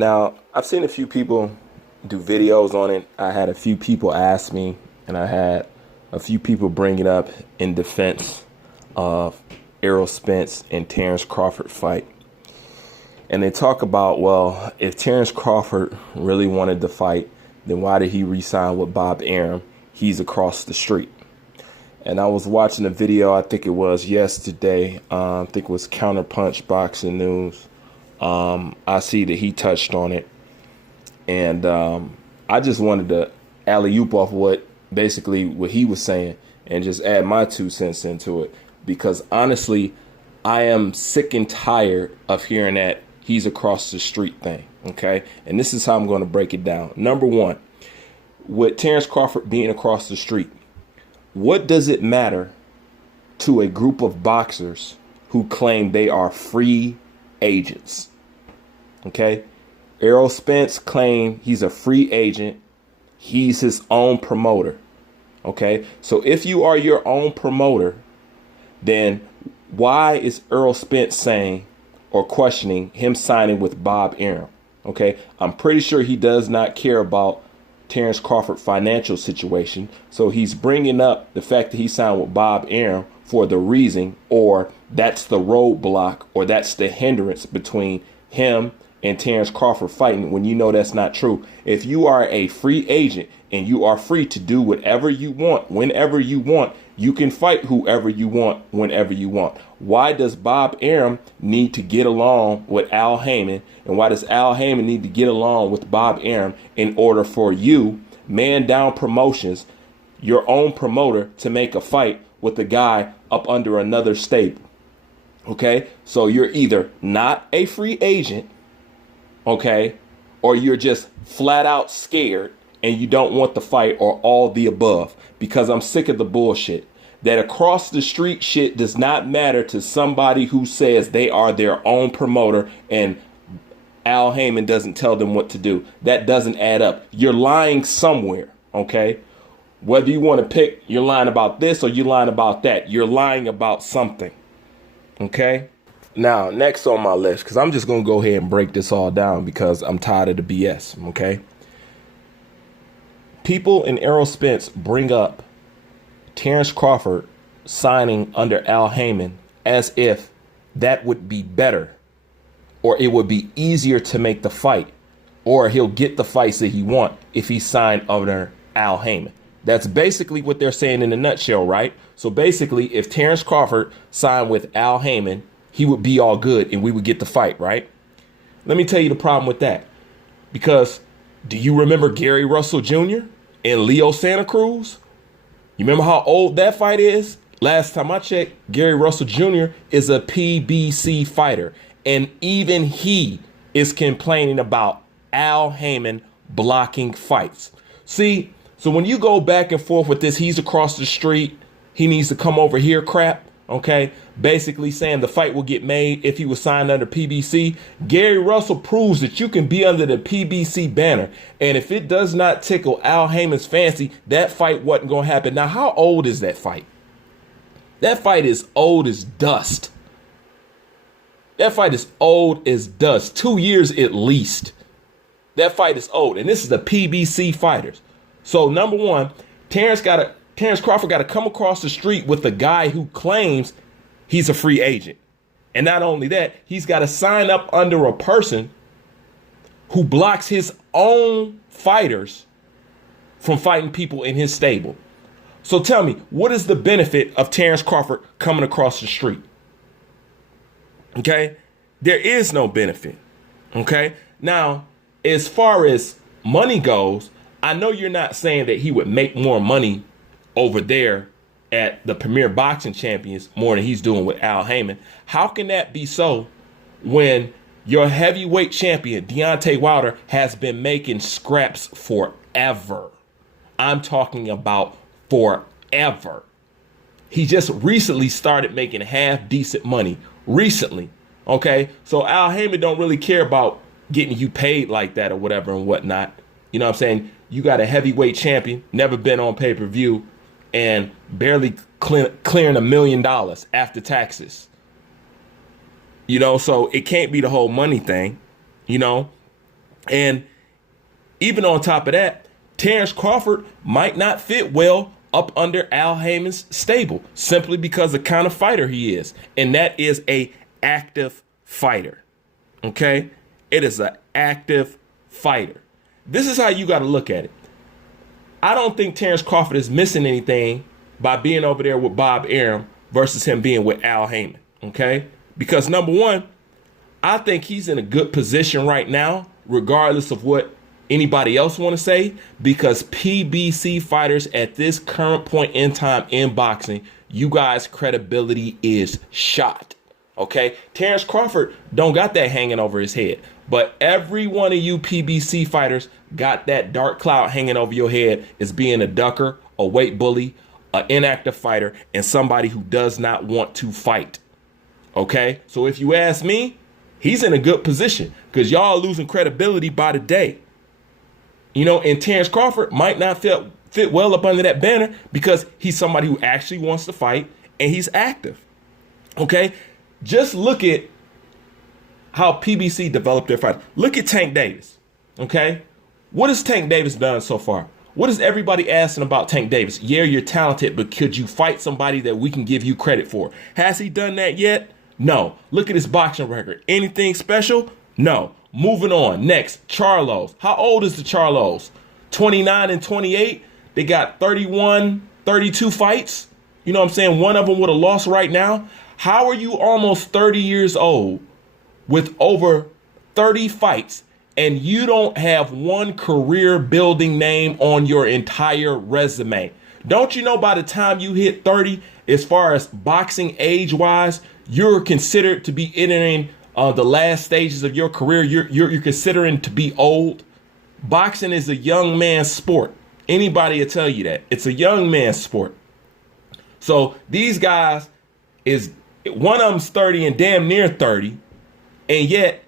Now, I've seen a few people do videos on it. I had a few people ask me, and I had a few people bring it up in defense of Errol Spence and Terrence Crawford fight. And they talk about, well, if Terrence Crawford really wanted to fight, then why did he re-sign with Bob Arum? He's across the street. And I was watching a video, I think it was yesterday. I think it was Counterpunch Boxing News. I see that he touched on it. And I just wanted to alley-oop off what he was saying and just add my 2 cents into it. Because honestly, I am sick and tired of hearing that he's across the street thing. Okay. And this is how I'm going to break it down. Number one, with Terrence Crawford being across the street, what does it matter to a group of boxers who claim they are free agents? Okay. Errol Spence claimed he's a free agent. He's his own promoter. Okay. So if you are your own promoter, then why is Errol Spence saying or questioning him signing with Bob Arum? Okay. I'm pretty sure he does not care about Terrence Crawford financial situation. So he's bringing up the fact that he signed with Bob Arum for the reason, or that's the roadblock, or that's the hindrance between him and Terrence Crawford fighting, when you know that's not true. If you are a free agent and you are free to do whatever you want, whenever you want, you can fight whoever you want, whenever you want. Why does Bob Arum need to get along with Al Haymon? And why does Al Haymon need to get along with Bob Arum in order for you, Man Down Promotions, your own promoter, to make a fight with a guy up under another stable? Okay, so you're either not a free agent, okay, or you're just flat out scared and you don't want the fight, or all the above. Because I'm sick of the bullshit. That across the street shit does not matter to somebody who says they are their own promoter and Al Haymon doesn't tell them what to do. That doesn't add up. You're lying somewhere, okay? Whether you want to pick, you're lying about this or you're lying about that. You're lying about something, okay? Now, next on my list, because I'm just going to go ahead and break this all down because I'm tired of the BS, okay? People in Errol Spence bring up Terrence Crawford signing under Al Haymon as if that would be better, or it would be easier to make the fight, or he'll get the fights that he wants if he signed under Al Haymon. That's basically what they're saying in a nutshell, right? So basically, if Terrence Crawford signed with Al Haymon, he would be all good and we would get the fight, right? Let me tell you the problem with that. Because do you remember Gary Russell Jr. and Leo Santa Cruz? You remember how old that fight is? Last time I checked, Gary Russell Jr. is a PBC fighter. And even he is complaining about Al Haymon blocking fights. See, so when you go back and forth with this, he's across the street, he needs to come over here crap, okay? Basically saying the fight will get made if he was signed under PBC. Gary Russell proves that you can be under the PBC banner. And if it does not tickle Al Haymon's fancy, that fight wasn't going to happen. Now, how old is that fight? That fight is old as dust. That fight is old as dust. 2 years at least. That fight is old. And this is the PBC fighters. So, number one, Terrence Crawford got to come across the street with a guy who claims he's a free agent. And not only that, he's got to sign up under a person who blocks his own fighters from fighting people in his stable. So tell me, what is the benefit of Terrence Crawford coming across the street? Okay? There is no benefit. Okay? Now, as far as money goes, I know you're not saying that he would make more money over there at the Premier Boxing Champions more than he's doing with Al Haymon. How can that be so when your heavyweight champion, Deontay Wilder, has been making scraps forever? I'm talking about forever. He just recently started making half decent money. Recently. Okay? So Al Haymon don't really care about getting you paid like that or whatever and whatnot. You know what I'm saying? You got a heavyweight champion, never been on pay-per-view, and barely clearing $1 million after taxes. You know, so it can't be the whole money thing, you know. And even on top of that, Terrence Crawford might not fit well up under Al Haymon's stable simply because of the kind of fighter he is. And that is a active fighter. Okay? It is an active fighter. This is how you got to look at it. I don't think Terrence Crawford is missing anything by being over there with Bob Arum versus him being with Al Haymon. Okay? Because number one, I think he's in a good position right now, regardless of what anybody else want to say, because PBC fighters at this current point in time in boxing, you guys' credibility is shot. Okay? Terrence Crawford don't got that hanging over his head, but every one of you PBC fighters got that dark cloud hanging over your head as being a ducker, a weight bully, an inactive fighter, and somebody who does not want to fight. Okay? So if you ask me, he's in a good position because y'all are losing credibility by the day. You know, and Terrence Crawford might not fit well up under that banner because he's somebody who actually wants to fight and he's active. Okay? Just look at how PBC developed their fight. Look at Tank Davis. Okay? What has Tank Davis done so far? What is everybody asking about Tank Davis? Yeah, you're talented, but could you fight somebody that we can give you credit for? Has he done that yet? No. Look at his boxing record. Anything special? No. Moving on. Next, Charlos. How old is the Charlos? 29 and 28. They got 31, 32 fights. You know what I'm saying? One of them would have lost right now. How are you almost 30 years old with over 30 fights and you don't have one career building name on your entire resume? Don't you know by the time you hit 30, as far as boxing age wise, you're considered to be entering the last stages of your career? You're considering to be old. Boxing is a young man's sport. Anybody will tell you that. It's a young man's sport. So these guys, is one of them's 30 and damn near 30, and yet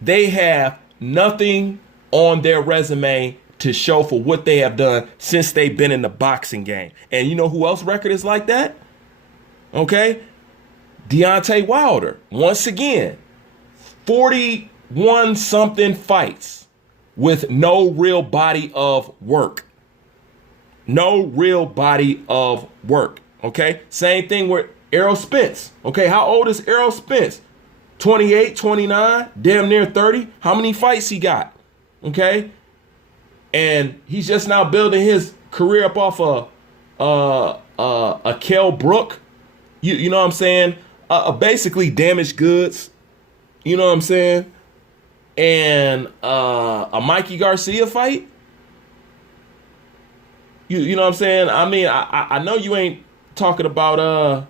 they have nothing on their resume to show for what they have done since they've been in the boxing game. And you know who else record is like that? Okay? Deontay Wilder, once again, 41 something fights with no real body of work. No real body of work. Okay? Same thing with ERROL Spence. Okay, how old is ERROL Spence? 28, 29, damn near 30. How many fights he got? Okay? And he's just now building his career up off a Kell Brook. You know what I'm saying? Basically damaged goods. You know what I'm saying? And a Mikey Garcia fight. You know what I'm saying? I mean, I know you ain't talking about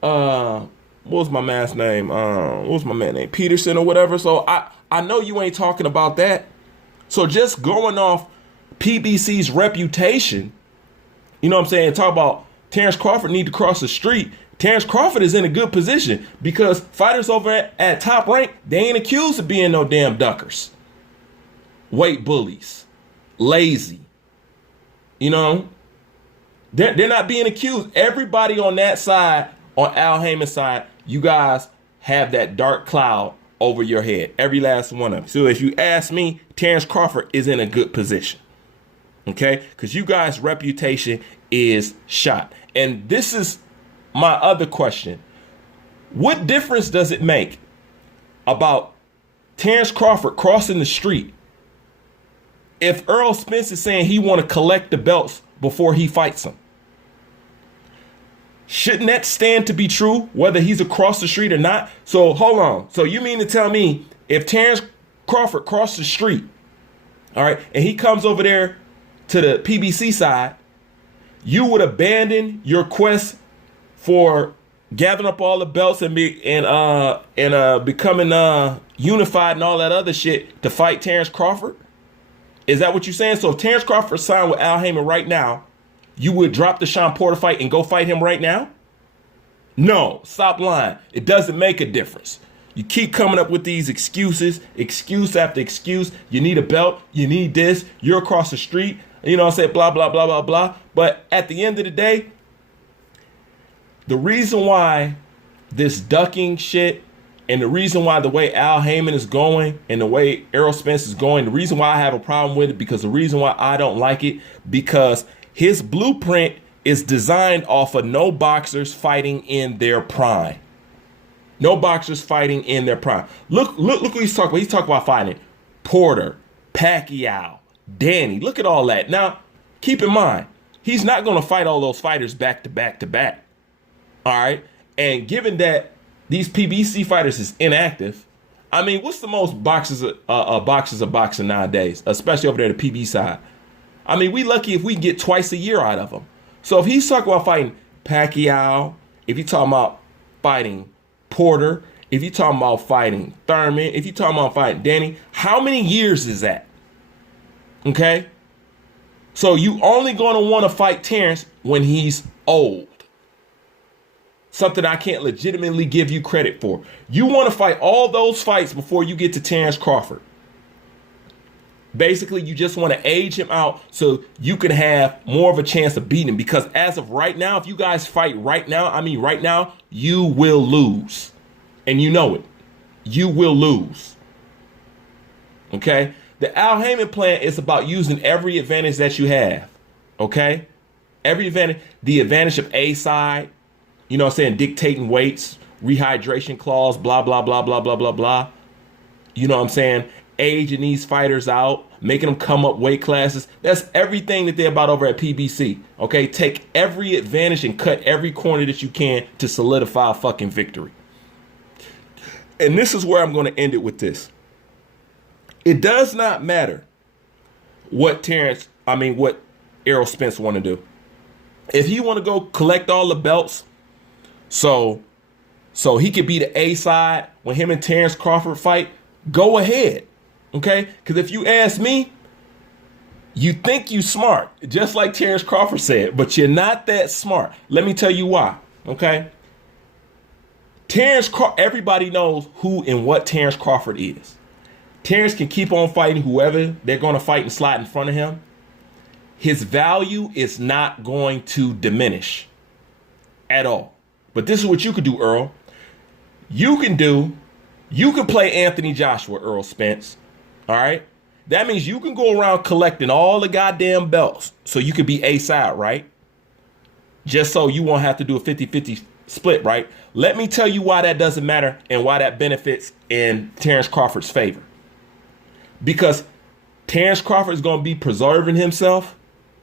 what was my man's name? What was my man name? Peterson or whatever. So I know you ain't talking about that. So just going off PBC's reputation, you know what I'm saying? Talk about Terrence Crawford need to cross the street. Terrence Crawford is in a good position because fighters over at Top Rank, they ain't accused of being no damn duckers, weight bullies, lazy. You know, they're not being accused. Everybody on that side, on Al Haymon's side, you guys have that dark cloud over your head. Every last one of them. So if you ask me, Terrence Crawford is in a good position. Okay? Because you guys' reputation is shot. And this is my other question. What difference does it make about Terrence Crawford crossing the street if Errol Spence is saying he want to collect the belts before he fights him? Shouldn't that stand to be true, whether he's across the street or not? So hold on. So you mean to tell me if Terrence Crawford crossed the street, all right, and he comes over there to the PBC side, you would abandon your quest for gathering up all the belts and becoming unified and all that other shit to fight Terrence Crawford? Is that what you're saying? So if Terrence Crawford signed with Al Haymon right now, you would drop the Sean Porter fight and go fight him right now? No, stop lying. It doesn't make a difference. You keep coming up with these excuses, excuse after excuse. You need a belt. You need this. You're across the street. You know what I'm saying? Blah, blah, blah, blah, blah. But at the end of the day, the reason why this ducking shit And the reason why the way Al Heyman is going and the way Errol Spence is going, the reason why I have a problem with it, because the reason why I don't like it, because his blueprint is designed off of no boxers fighting in their prime. No boxers fighting in their prime. Look what he's talking about. He's talking about fighting Porter, Pacquiao, Danny. Look at all that. Now, keep in mind, he's not going to fight all those fighters back to back to back. All right. And given that these PBC fighters is inactive, I mean, what's the most boxers are boxing nowadays, especially over there the PB side? I mean, we lucky if we get twice a year out of them. So if he's talking about fighting Pacquiao, if you're talking about fighting Porter, if you're talking about fighting Thurman, if you're talking about fighting Danny, how many years is that? Okay? So you only going to want to fight Terrence when he's old. Something I can't legitimately give you credit for. You want to fight all those fights before you get to Terrence Crawford. Basically, you just want to age him out so you can have more of a chance of beating him. Because as of right now, if you guys fight right now, I mean right now, you will lose. And you know it. You will lose. Okay? The Al Heyman plan is about using every advantage that you have. Okay? Every advantage. The advantage of A side. You know what I'm saying? Dictating weights, rehydration clause, blah, blah, blah, blah, blah, blah, blah. You know what I'm saying? Aging these fighters out, making them come up weight classes. That's everything that they're about over at PBC. Okay? Take every advantage and cut every corner that you can to solidify a fucking victory. And this is where I'm going to end it with this. It does not matter what Errol Spence want to do. If he want to go collect all the belts, so he could be the A side when him and Terrence Crawford fight, go ahead. Okay? Because if you ask me, you think you smart, just like Terrence Crawford said, but you're not that smart. Let me tell you why. Okay? Everybody knows who and what Terrence Crawford is. Terrence can keep on fighting whoever they're going to fight and slide in front of him. His value is not going to diminish at all. But this is what you could do, Earl. You can play Anthony Joshua, Errol Spence. All right? That means you can go around collecting all the goddamn belts so you could be A side, right? Just so you won't have to do a 50-50 split, right? Let me tell you why that doesn't matter and why that benefits in Terrence Crawford's favor. Because Terrence Crawford is going to be preserving himself,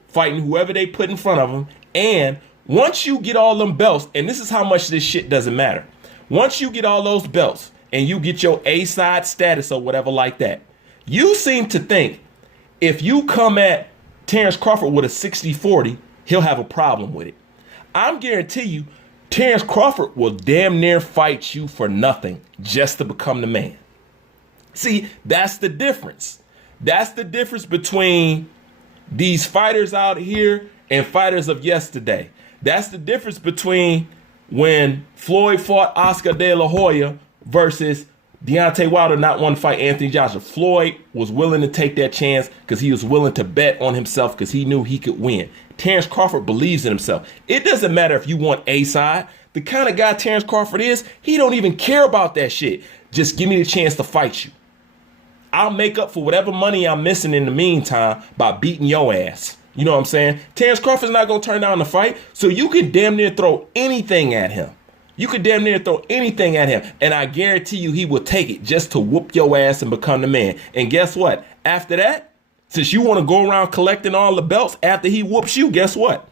fighting whoever they put in front of him. And once you get all them belts, and this is how much this shit doesn't matter. Once you get all those belts and you get your A-side status or whatever like that, you seem to think if you come at Terrence Crawford with a 60-40, he'll have a problem with it. I'm guarantee you, Terrence Crawford will damn near fight you for nothing just to become the man. See, that's the difference. That's the difference between these fighters out here and fighters of yesterday. That's the difference between when Floyd fought Oscar De La Hoya versus Deontay Wilder not wanting to fight Anthony Joshua. Floyd was willing to take that chance because he was willing to bet on himself because he knew he could win. Terrence Crawford believes in himself. It doesn't matter if you want A side. The kind of guy Terrence Crawford is, he don't even care about that shit. Just give me the chance to fight you. I'll make up for whatever money I'm missing in the meantime by beating your ass. You know what I'm saying? Terrence Crawford's not going to turn down the fight, so you can damn near throw anything at him. You could damn near throw anything at him, and I guarantee you he will take it just to whoop your ass and become the man. And guess what? After that, since you want to go around collecting all the belts after he whoops you, guess what?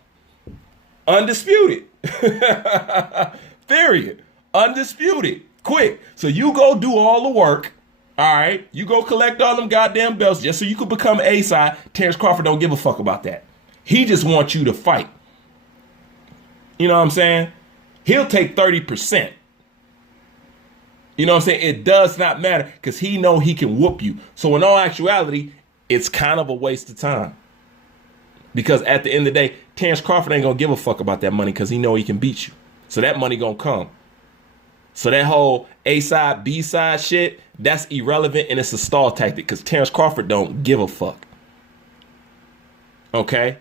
Undisputed. Period. Undisputed. Quick. So you go do all the work. All right, you go collect all them goddamn belts just so you could become A side. Terrence Crawford don't give a fuck about that. He just wants you to fight. You know what I'm saying? He'll take 30%. You know what I'm saying? It does not matter because he know he can whoop you. So in all actuality, it's kind of a waste of time. Because at the end of the day, Terrence Crawford ain't gonna give a fuck about that money because he know he can beat you. So that money gonna come. So that whole A side, B side shit, that's irrelevant and it's a stall tactic because Terrence Crawford don't give a fuck. Okay?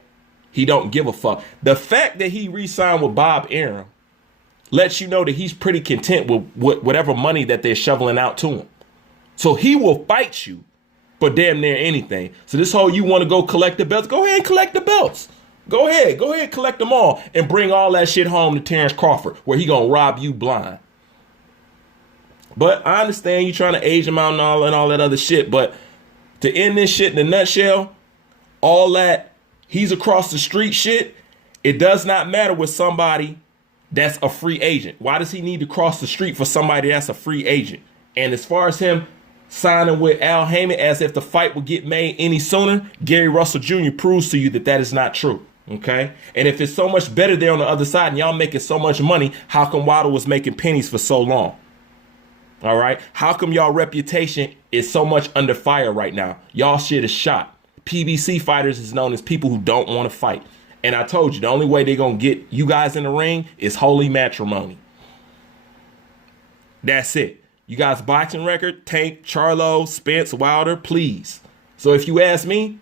He don't give a fuck. The fact that he re-signed with Bob Arum lets you know that he's pretty content with whatever money that they're shoveling out to him. So he will fight you for damn near anything. So this whole, you want to go collect the belts, go ahead and collect the belts. Go ahead, collect them all and bring all that shit home to Terrence Crawford, where he gonna rob you blind. But I understand you trying to age him out and all that other shit. But to end this shit in a nutshell, all that he's across the street shit, it does not matter with somebody that's a free agent. Why does he need to cross the street for somebody that's a free agent? And as far as him signing with Al Haymon as if the fight would get made any sooner, Gary Russell Jr. proves to you that that is not true. Okay? And if it's so much better there on the other side and y'all making so much money, how come Waddle was making pennies for so long? All right? How come y'all reputation is so much under fire right now? Y'all shit is shot. PBC fighters is known as people who don't want to fight. And I told you, the only way they're going to get you guys in the ring is holy matrimony. That's it. You guys' boxing record, Tank, Charlo, Spence, Wilder, please. So if you ask me,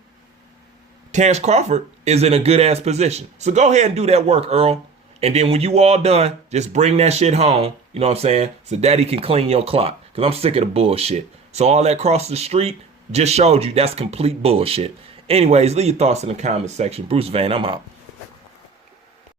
Terrence Crawford is in a good-ass position. So go ahead and do that work, Earl. And then when you all done, just bring that shit home, you know what I'm saying, so daddy can clean your clock. Because I'm sick of the bullshit. So all that across the street just showed you that's complete bullshit. Anyways, leave your thoughts in the comment section. Bruce Vane, I'm out.